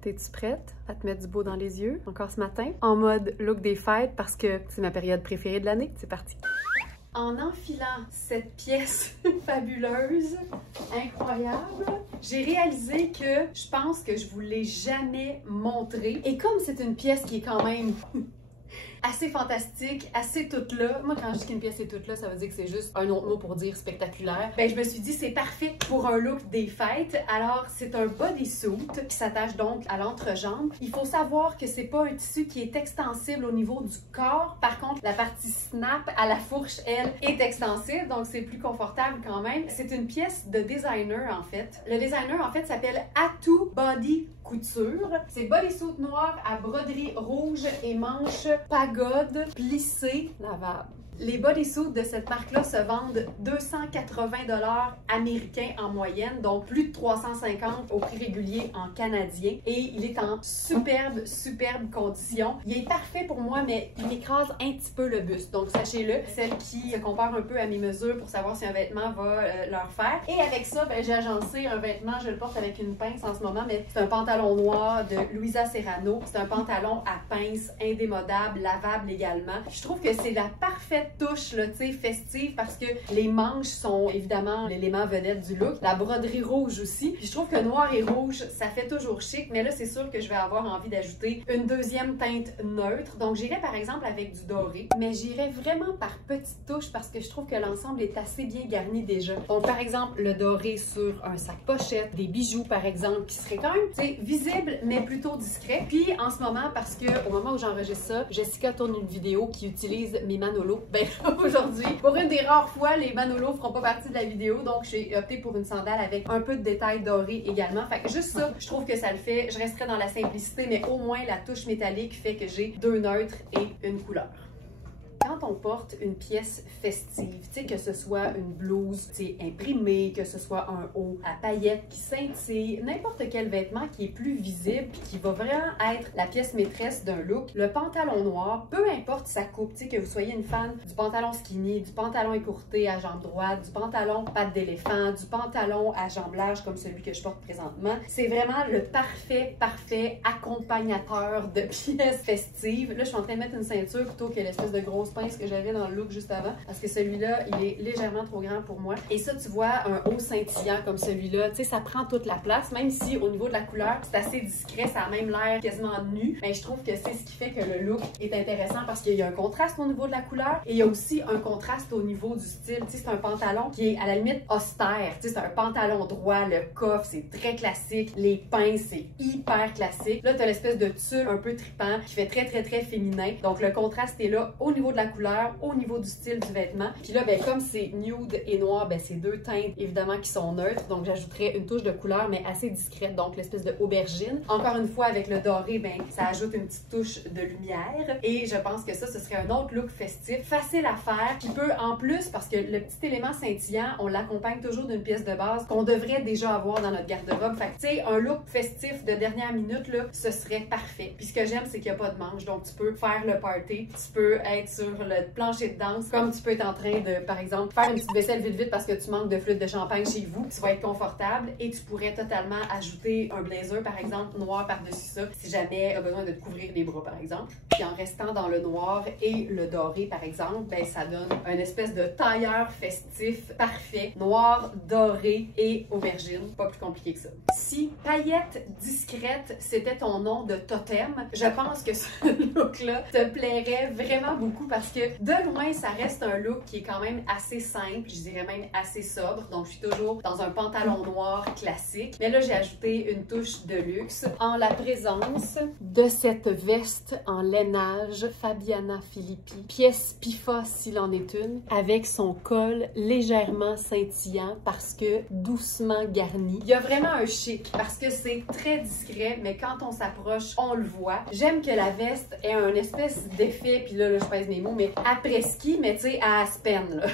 T'es-tu prête à te mettre du beau dans les yeux encore ce matin? En mode look des fêtes parce que c'est ma période préférée de l'année. C'est parti! En enfilant cette pièce fabuleuse, incroyable, j'ai réalisé que je pense que je vous l'ai jamais montré. Et comme c'est une pièce qui est quand même assez fantastique, assez toute là. Moi, quand je dis qu'une pièce est toute là, ça veut dire que c'est juste un autre mot pour dire spectaculaire. Ben, je me suis dit, c'est parfait pour un look des fêtes. Alors, c'est un bodysuit qui s'attache donc à l'entrejambe. Il faut savoir que c'est pas un tissu qui est extensible au niveau du corps. Par contre, la partie snap à la fourche, elle, est extensible, donc c'est plus confortable quand même. C'est une pièce de designer, en fait. Le designer, en fait, s'appelle Atou Body Couture. C'est bodysuit noir à broderie rouge et manches pagode plissée lavable. Les bodysuits de cette marque-là se vendent 280 $ américains en moyenne, donc plus de 350 au prix régulier en canadien. Et il est en superbe condition. Il est parfait pour moi, mais il m'écrase un petit peu le buste. Donc sachez-le, celles qui se comparent un peu à mes mesures pour savoir si un vêtement va leur faire. Et avec ça, ben, j'ai agencé un vêtement, je le porte avec une pince en ce moment, mais c'est un pantalon noir de Luisa Serrano. C'est un pantalon à pince, indémodable, lavable également. Je trouve que c'est la parfaite touche là, tu sais, festive parce que les manches sont évidemment l'élément vedette du look. La broderie rouge aussi. Puis je trouve que noir et rouge, ça fait toujours chic, mais là, c'est sûr que je vais avoir envie d'ajouter une deuxième teinte neutre. Donc, j'irai par exemple avec du doré, mais j'irai vraiment par petites touches parce que je trouve que l'ensemble est assez bien garni déjà. Donc, par exemple, le doré sur un sac pochette, des bijoux par exemple, qui seraient quand même, tu sais, visibles, mais plutôt discrets. Puis, en ce moment, parce que au moment où j'enregistre ça, Jessica tourne une vidéo qui utilise mes Manolo. Ben, aujourd'hui, pour une des rares fois, les Manolo feront pas partie de la vidéo, donc j'ai opté pour une sandale avec un peu de détails dorés également. Fait que juste ça, je trouve que ça le fait. Je resterai dans la simplicité, mais au moins la touche métallique fait que j'ai deux neutres et une couleur. Quand on porte une pièce festive, tu sais, que ce soit une blouse imprimée, que ce soit un haut à paillettes qui scintille, n'importe quel vêtement qui est plus visible puis qui va vraiment être la pièce maîtresse d'un look, le pantalon noir, peu importe sa coupe, tu sais, que vous soyez une fan du pantalon skinny, du pantalon écourté à jambe droite, du pantalon patte d'éléphant, du pantalon à jambe large comme celui que je porte présentement, c'est vraiment le parfait accompagnateur de pièces festives. Là, je suis en train de mettre une ceinture plutôt que l'espèce de grosse pince que j'avais dans le look juste avant parce que celui-là, il est légèrement trop grand pour moi. Et ça, tu vois, un haut scintillant comme celui-là, tu sais, ça prend toute la place, même si au niveau de la couleur, c'est assez discret, ça a même l'air quasiment nu. Mais je trouve que c'est ce qui fait que le look est intéressant parce qu'il y a un contraste au niveau de la couleur et il y a aussi un contraste au niveau du style. Tu sais, c'est un pantalon qui est à la limite austère. Tu sais, c'est un pantalon droit, le coffre, c'est très classique. Les pinces, c'est hyper classique. Là, tu as l'espèce de tulle un peu trippant qui fait très féminin. Donc, le contraste est là au niveau de la couleur, au niveau du style du vêtement. Puis là, ben, comme c'est nude et noir, ben, c'est deux teintes évidemment qui sont neutres. Donc, j'ajouterais une touche de couleur, mais assez discrète. Donc, l'espèce de aubergine. Encore une fois, avec le doré, ben, ça ajoute une petite touche de lumière. Et je pense que ça, ce serait un autre look festif, facile à faire, qui peut en plus, parce que le petit élément scintillant, on l'accompagne toujours d'une pièce de base qu'on devrait déjà avoir dans notre garde-robe. Fait que, tu sais, un look festif de dernière minute, là, ce serait parfait. Puis ce que j'aime, c'est qu'il n'y a pas de manche. Donc, tu peux faire le party, tu peux être sur le plancher de danse, comme tu peux être en train de, par exemple, faire une petite vaisselle vite parce que tu manques de flûte de champagne chez vous. Tu vas être confortable et tu pourrais totalement ajouter un blazer, par exemple, noir par-dessus ça, si jamais tu as besoin de te couvrir les bras, par exemple. Puis en restant dans le noir et le doré, par exemple, ben ça donne un espèce de tailleur festif parfait. Noir, doré et aubergine. Pas plus compliqué que ça. Si paillettes discrètes, c'était ton nom de totem, je pense que ce look-là te plairait vraiment beaucoup parce que de loin, ça reste un look qui est quand même assez simple, je dirais même assez sobre. Donc, je suis toujours dans un pantalon noir classique. Mais là, j'ai ajouté une touche de luxe en la présence de cette veste en lainage Fabiana Filippi, pièce Pifa s'il en est une, avec son col légèrement scintillant parce que doucement garni. Il y a vraiment un chic parce que c'est très discret, mais quand on s'approche, on le voit. J'aime que la veste ait un espèce d'effet, puis là, je pèse mes mots, mots, mais après-ski, mais tu sais, à Aspen, là.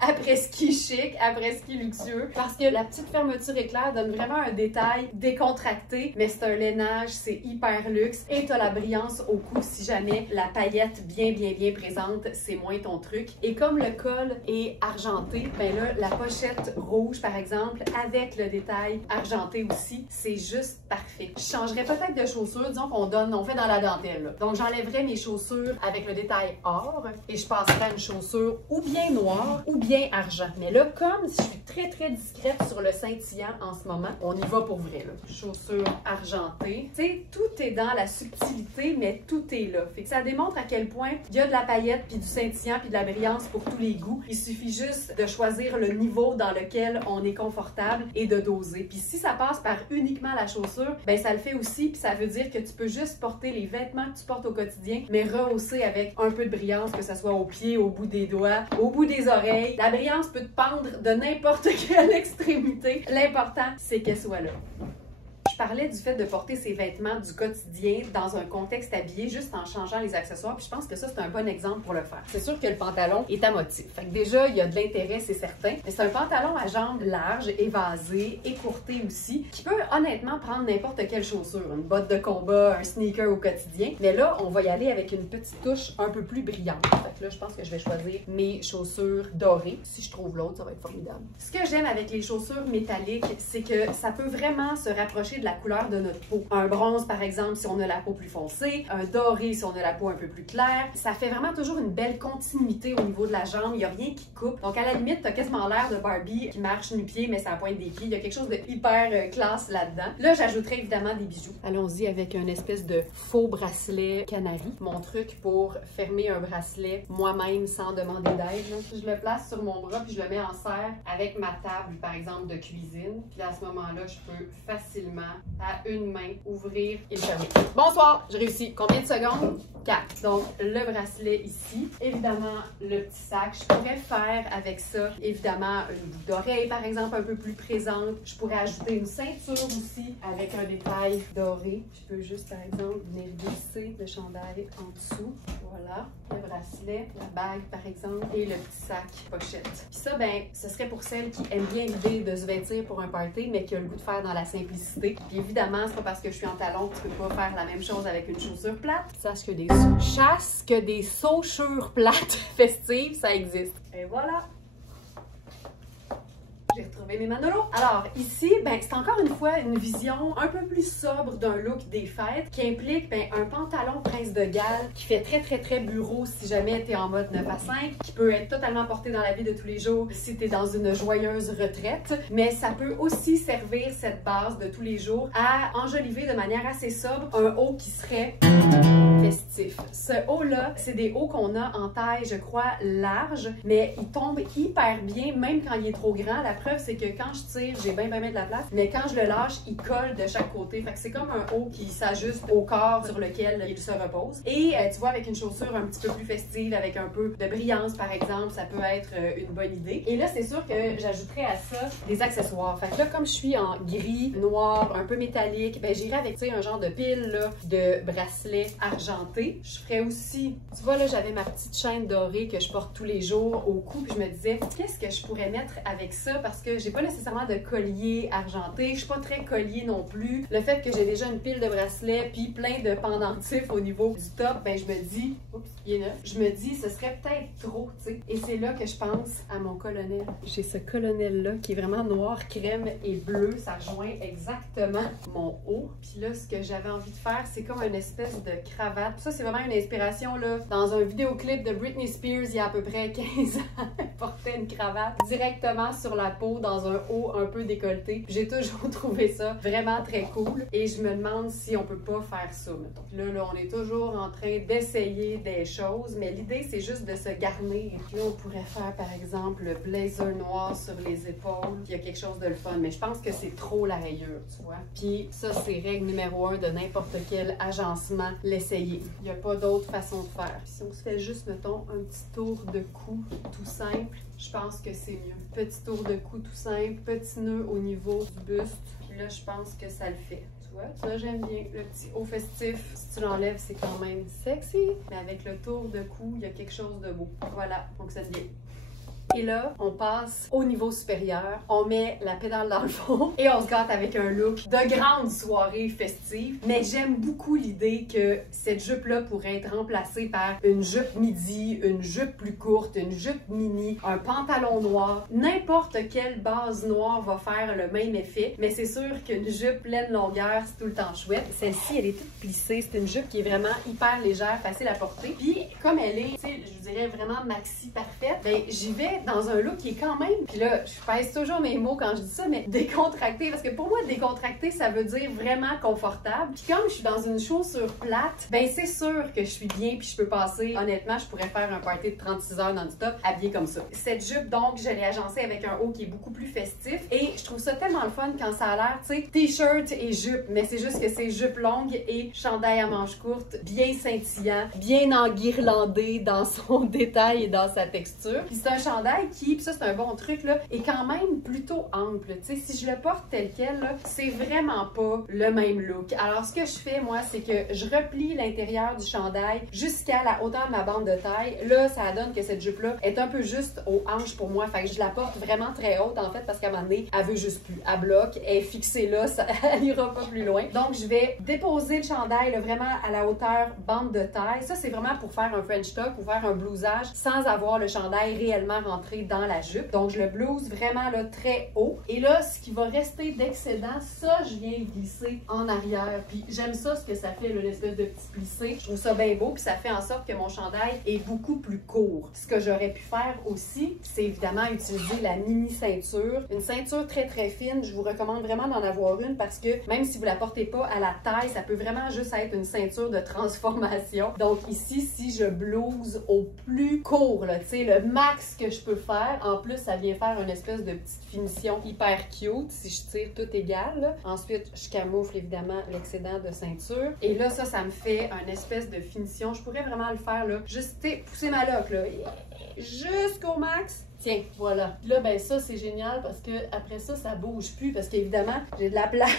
Après-ski chic, après-ski luxueux. Parce que la petite fermeture éclair donne vraiment un détail décontracté, mais c'est un lainage, c'est hyper luxe. Et t'as la brillance au cou si jamais la paillette bien présente, c'est moins ton truc. Et comme le col est argenté, ben là, la pochette rouge, par exemple, avec le détail argenté aussi, c'est juste parfait. Je changerais peut-être de chaussures, disons qu'on fait dans la dentelle, là. Donc j'enlèverais mes chaussures avec le détail or et je passerais à une chaussure ou bien noire ou bien argent. Mais là, comme je suis très discrète sur le scintillant en ce moment, on y va pour vrai, là. Chaussures argentées. Tu sais, tout est dans la subtilité, mais tout est là. Fait que ça démontre à quel point il y a de la paillette, puis du scintillant, puis de la brillance pour tous les goûts. Il suffit juste de choisir le niveau dans lequel on est confortable et de doser. Puis si ça passe par uniquement la chaussure, ben ça le fait aussi, puis ça veut dire que tu peux juste porter les vêtements que tu portes au quotidien, mais rehausser avec un peu de brillance, que ce soit aux pieds, au bout des doigts, au bout des oreilles. La brillance peut te pendre de n'importe quelle extrémité. L'important, c'est qu'elle soit là. Je parlais du fait de porter ses vêtements du quotidien dans un contexte habillé juste en changeant les accessoires, puis je pense que ça, c'est un bon exemple pour le faire. C'est sûr que le pantalon est à motif. Fait que déjà, il y a de l'intérêt, c'est certain, mais c'est un pantalon à jambes larges, évasé, écourté aussi, qui peut honnêtement prendre n'importe quelle chaussure, une botte de combat, un sneaker au quotidien, mais là, on va y aller avec une petite touche un peu plus brillante. Fait que là, je pense que je vais choisir mes chaussures dorées. Si je trouve l'autre, ça va être formidable. Ce que j'aime avec les chaussures métalliques, c'est que ça peut vraiment se rapprocher de la couleur de notre peau. Un bronze, par exemple, si on a la peau plus foncée, un doré si on a la peau un peu plus claire. Ça fait vraiment toujours une belle continuité au niveau de la jambe. Il n'y a rien qui coupe. Donc, à la limite, t'as quasiment l'air de Barbie qui marche nu-pied, mais ça pointe des pieds. Il y a quelque chose de hyper classe là-dedans. Là, j'ajouterais évidemment des bijoux. Allons-y avec une espèce de faux bracelet canari. Mon truc pour fermer un bracelet moi-même sans demander d'aide. Je le place sur mon bras puis je le mets en serre avec ma table, par exemple, de cuisine. Puis à ce moment-là, je peux facilement à une main, ouvrir et fermer. Bonsoir, j'ai réussi. Combien de secondes? 4. Donc, le bracelet ici. Évidemment, le petit sac. Je pourrais faire avec ça, évidemment, une boucle d'oreille, par exemple, un peu plus présente. Je pourrais ajouter une ceinture aussi avec un détail doré. Je peux juste, par exemple, venir glisser le chandail en dessous. Voilà. Le bracelet, la bague, par exemple, et le petit sac pochette. Puis ça, ben, ce serait pour celles qui aiment bien l'idée de se vêtir pour un party, mais qui a le goût de faire dans la simplicité. Puis évidemment, c'est pas parce que je suis en talon que tu peux pas faire la même chose avec une chaussure plate. Sache que des chaussures plates festives, ça existe. Et voilà! J'ai retrouvé mes Manolo. Alors, ici, ben, c'est encore une fois une vision un peu plus sobre d'un look des fêtes qui implique ben, un pantalon Prince de Galles qui fait très bureau si jamais tu es en mode 9 à 5, qui peut être totalement porté dans la vie de tous les jours si tu es dans une joyeuse retraite, mais ça peut aussi servir cette base de tous les jours à enjoliver de manière assez sobre un haut qui serait festif. Ce haut-là, c'est des hauts qu'on a en taille, je crois, large, mais il tombe hyper bien, même quand il est trop grand. La preuve, c'est que quand je tire, j'ai bien de la place, mais quand je le lâche, il colle de chaque côté. Fait que c'est comme un haut qui s'ajuste au corps sur lequel il se repose. Et tu vois, avec une chaussure un petit peu plus festive, avec un peu de brillance, par exemple, ça peut être une bonne idée. Et là, c'est sûr que j'ajouterais à ça des accessoires. Fait que là, comme je suis en gris, noir, un peu métallique, ben j'irais avec, tu sais, un genre de pile, là, de bracelet argenté. Je ferais aussi, tu vois là, j'avais ma petite chaîne dorée que je porte tous les jours au cou, puis je me disais, qu'est-ce que je pourrais mettre avec ça, parce que j'ai pas nécessairement de collier argenté, je suis pas très collier non plus. Le fait que j'ai déjà une pile de bracelets, puis plein de pendentifs au niveau du top, ben je me dis, oups, il est neuf, je me dis, ce serait peut-être trop, tu sais. Et c'est là que je pense à mon colonel. J'ai ce colonel-là qui est vraiment noir, crème et bleu, ça rejoint exactement mon haut. Puis là, ce que j'avais envie de faire, c'est comme une espèce de cravate. Ça, c'est vraiment une inspiration là. Dans un vidéoclip de Britney Spears, il y a à peu près 15 ans, elle portait une cravate directement sur la peau dans un haut un peu décolleté. J'ai toujours trouvé ça vraiment très cool. Et je me demande si on peut pas faire ça, mettons. Là, on est toujours en train d'essayer des choses, mais l'idée, c'est juste de se garnir. Là, on pourrait faire, par exemple, le blazer noir sur les épaules. Puis il y a quelque chose de le fun, mais je pense que c'est trop la rayure, tu vois. Puis ça, c'est règle numéro 1 de n'importe quel agencement. L'essayer. Il n'y a pas d'autre façon de faire. Si on se fait juste, mettons, un petit tour de cou tout simple, je pense que c'est mieux. Petit tour de cou tout simple, petit nœud au niveau du buste, puis là, je pense que ça le fait. Tu vois, ça j'aime bien. Le petit haut festif, si tu l'enlèves, c'est quand même sexy. Mais avec le tour de cou, il y a quelque chose de beau. Voilà, fonctionne bien. Et là, on passe au niveau supérieur, on met la pédale dans le fond et on se gâte avec un look de grande soirée festive. Mais j'aime beaucoup l'idée que cette jupe-là pourrait être remplacée par une jupe midi, une jupe plus courte, une jupe mini, un pantalon noir. N'importe quelle base noire va faire le même effet, mais c'est sûr qu'une jupe pleine longueur, c'est tout le temps chouette. Celle-ci, elle est toute plissée. C'est une jupe qui est vraiment hyper légère, facile à porter. Puis, comme elle est, tu sais, je dirais vraiment maxi parfaite, ben j'y vais dans un look qui est quand même, puis là, je pèse toujours mes mots quand je dis ça, mais décontracté, parce que pour moi, décontracté, ça veut dire vraiment confortable. Puis comme je suis dans une chaussure plate, ben c'est sûr que je suis bien, puis je peux passer, honnêtement, je pourrais faire un party de 36 heures non-stop, habillée comme ça. Cette jupe, donc, je l'ai agencée avec un haut qui est beaucoup plus festif, et je trouve ça tellement le fun quand ça a l'air, tu sais, t-shirt et jupe, mais c'est juste que c'est jupe longue et chandail à manches courtes, bien scintillant, bien enguirlandé dans son détail et dans sa texture. Puis c'est un chandail qui, puis ça c'est un bon truc là, est quand même plutôt ample. Tu sais, si je le porte tel quel, là, c'est vraiment pas le même look. Alors ce que je fais moi, c'est que je replie l'intérieur du chandail jusqu'à la hauteur de ma bande de taille. Là, ça donne que cette jupe là est un peu juste aux hanches pour moi. Fait que je la porte vraiment très haute en fait parce qu'à un moment donné, elle veut juste plus. Elle bloque, elle est fixée là, ça, elle ira pas plus loin. Donc je vais déposer le chandail là, vraiment à la hauteur bande de taille. Ça c'est vraiment pour faire un French tuck ou faire un blousage sans avoir le chandail réellement rentré dans la jupe. Donc je le blouse vraiment là très haut. Et là, ce qui va rester d'excédent, ça je viens le glisser en arrière. Puis j'aime ça ce que ça fait, l'espèce de petit plissé. Je trouve ça bien beau, puis ça fait en sorte que mon chandail est beaucoup plus court. Ce que j'aurais pu faire aussi, c'est évidemment utiliser la mini ceinture. Une ceinture très très fine, je vous recommande vraiment d'en avoir une parce que même si vous la portez pas à la taille, ça peut vraiment juste être une ceinture de transformation. Donc ici, si je blouse au plus court, tu sais, le max que je peux faire, en plus ça vient faire une espèce de petite finition hyper cute si je tire tout égal. Là. Ensuite, je camoufle évidemment l'excédent de ceinture. Et là, ça me fait une espèce de finition. Je pourrais vraiment le faire là, juste pousser ma loque là, jusqu'au max. Tiens, voilà. Puis là, ben ça, c'est génial parce que après ça, ça bouge plus parce qu'évidemment, j'ai de la place.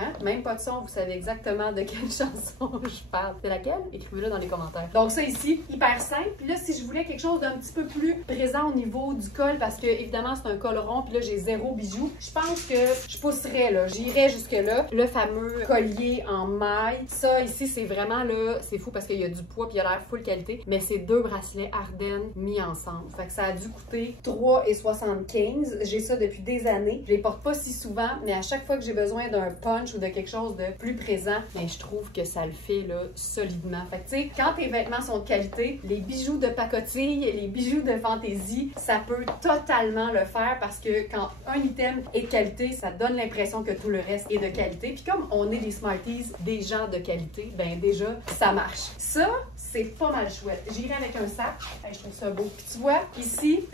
Hein? Même pas de son, vous savez exactement de quelle chanson je parle. C'est laquelle? Écrivez-le dans les commentaires. Donc ça ici, hyper simple. Puis là, si je voulais quelque chose d'un petit peu plus présent au niveau du col, parce que évidemment c'est un col rond, puis là j'ai zéro bijou, je pense que je pousserais là, j'irais jusque là. Le fameux collier en maille. Ça ici, c'est vraiment là, c'est fou parce qu'il y a du poids puis il a l'air full qualité, mais c'est 2 bracelets Ardennes mis ensemble. Fait que ça a dû coûter 3,75. J'ai ça depuis des années. Je les porte pas si souvent, mais à chaque fois que j'ai besoin d'un punch ou de quelque chose de plus présent, mais je trouve que ça le fait là solidement. Fait que tu sais, quand tes vêtements sont de qualité, les bijoux de pacotille, les bijoux de fantaisie, ça peut totalement le faire parce que quand un item est de qualité, ça donne l'impression que tout le reste est de qualité. Puis comme on est des Smarties, des gens de qualité, ben déjà, ça marche. Ça, c'est pas mal chouette. J'irai avec un sac. Je trouve ça beau. Puis tu vois, ici,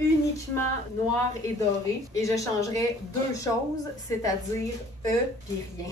uniquement noir et doré. Et je changerais 2 choses, c'est-à-dire puis rien.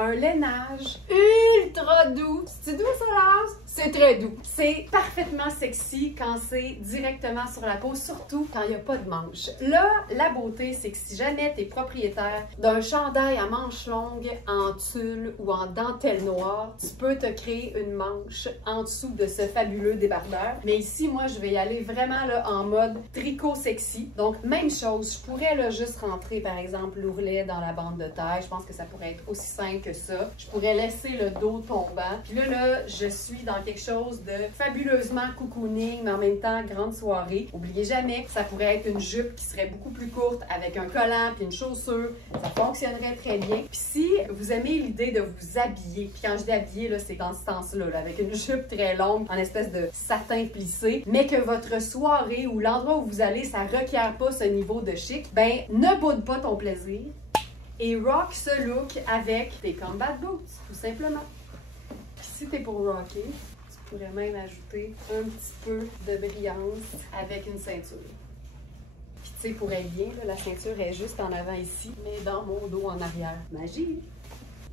Un lainage ultra doux. C'est doux ça, là? C'est très doux. C'est parfaitement sexy quand c'est directement sur la peau, surtout quand il n'y a pas de manche. Là, la beauté, c'est que si jamais tu es propriétaire d'un chandail à manches longues en tulle ou en dentelle noire, tu peux te créer une manche en dessous de ce fabuleux débardeur. Mais ici, moi, je vais y aller vraiment là en mode tricot sexy. Donc, même chose, je pourrais là juste rentrer, par exemple, l'ourlet dans la bande de taille. Je pense que ça pourrait être aussi simple que ça. Je pourrais laisser le dos tombant. Puis là, je suis dans quelque chose de fabuleusement cocooning, mais en même temps grande soirée. Oubliez jamais que ça pourrait être une jupe qui serait beaucoup plus courte avec un collant puis une chaussure. Ça fonctionnerait très bien. Puis si vous aimez l'idée de vous habiller, puis quand je dis habiller, là, c'est dans ce sens-là, là, avec une jupe très longue, en espèce de satin plissé, mais que votre soirée ou l'endroit où vous allez, ça requiert pas ce niveau de chic, ben ne boude pas ton plaisir et rock ce look avec tes combat boots, tout simplement. Puis si t'es pour rocker, tu pourrais même ajouter un petit peu de brillance avec une ceinture. Puis tu sais, pour être bien, là, la ceinture est juste en avant ici, mais dans mon dos en arrière. Magie!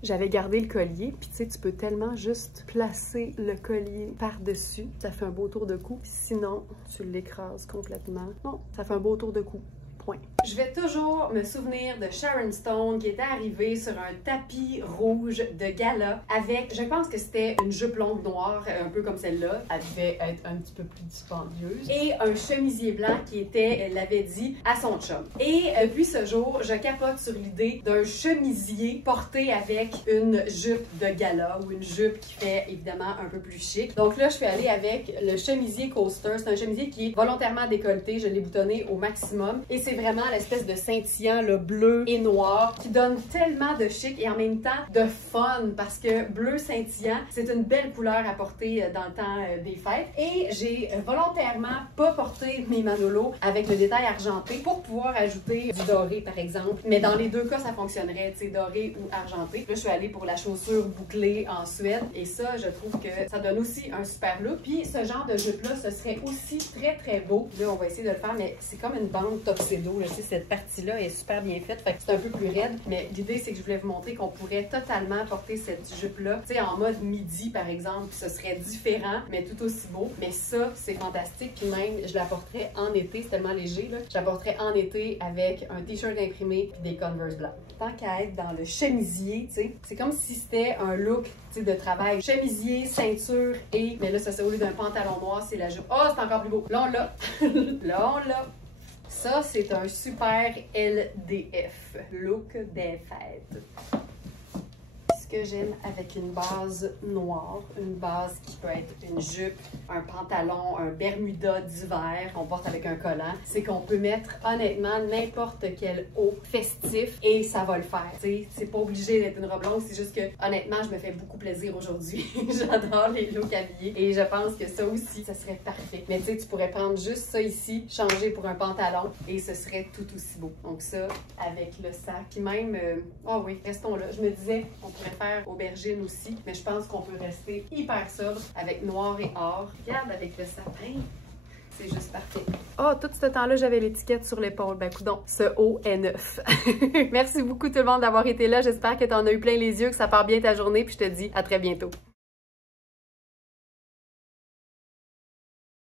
J'avais gardé le collier, puis tu sais, tu peux tellement juste placer le collier par-dessus. Ça fait un beau tour de cou. Sinon, tu l'écrases complètement. Non, ça fait un beau tour de cou. Point. Je vais toujours me souvenir de Sharon Stone qui était arrivée sur un tapis rouge de gala avec, je pense que c'était une jupe longue noire, un peu comme celle-là. Elle devait être un petit peu plus dispendieuse. Et un chemisier blanc qui était, elle l'avait dit, à son chum. Et puis ce jour, je capote sur l'idée d'un chemisier porté avec une jupe de gala ou une jupe qui fait évidemment un peu plus chic. Donc là, je suis allée avec le chemisier Coaster. C'est un chemisier qui est volontairement décolleté. Je l'ai boutonné au maximum. Et c'est vraiment l'espèce de scintillant là, bleu et noir qui donne tellement de chic et en même temps de fun parce que bleu scintillant, c'est une belle couleur à porter dans le temps des fêtes. Et j'ai volontairement pas porté mes Manolo avec le détail argenté pour pouvoir ajouter du doré par exemple. Mais dans les deux cas, ça fonctionnerait, tu sais, doré ou argenté. Là, je suis allée pour la chaussure bouclée en Suède et ça, je trouve que ça donne aussi un super look. Puis ce genre de jupe-là, ce serait aussi très beau. Là, on va essayer de le faire, mais c'est comme une bande tuxedo. Là, cette partie-là est super bien faite, fait que c'est un peu plus raide, mais l'idée c'est que je voulais vous montrer qu'on pourrait totalement porter cette jupe-là, tu sais, en mode midi par exemple, ce serait différent, mais tout aussi beau. Mais ça, c'est fantastique, puis même, je la porterais en été, c'est tellement léger, là. Je la porterais en été avec un t-shirt imprimé puis des Converse blancs. Tant qu'à être dans le chemisier, tu sais, c'est comme si c'était un look, tu sais, de travail. Chemisier, ceinture et, mais là, ça c'est au lieu d'un pantalon noir, c'est la jupe. Oh, c'est encore plus beau. Là, on l'a. Là, on l'a. Ça, c'est un super LDF, look des fêtes. Ce que j'aime avec une base noire, une base qui peut être une jupe, un pantalon, un bermuda d'hiver qu'on porte avec un collant, c'est qu'on peut mettre honnêtement n'importe quel haut festif et ça va le faire. C'est pas obligé d'être une robe longue, c'est juste que honnêtement, je me fais beaucoup plaisir aujourd'hui. J'adore les looks habillés et je pense que ça aussi, ça serait parfait. Mais tu sais, tu pourrais prendre juste ça ici, changer pour un pantalon et ce serait tout aussi beau. Donc ça, avec le sac. Puis même, oh oui, restons là. Je me disais, on pourrait faire aubergine aussi, mais je pense qu'on peut rester hyper sobre avec noir et or. Regarde avec le sapin, c'est juste parfait. Oh, tout ce temps-là, j'avais l'étiquette sur l'épaule. Ben, coudonc, ce haut est neuf. Merci beaucoup tout le monde d'avoir été là. J'espère que t'en as eu plein les yeux, que ça part bien ta journée, puis je te dis à très bientôt.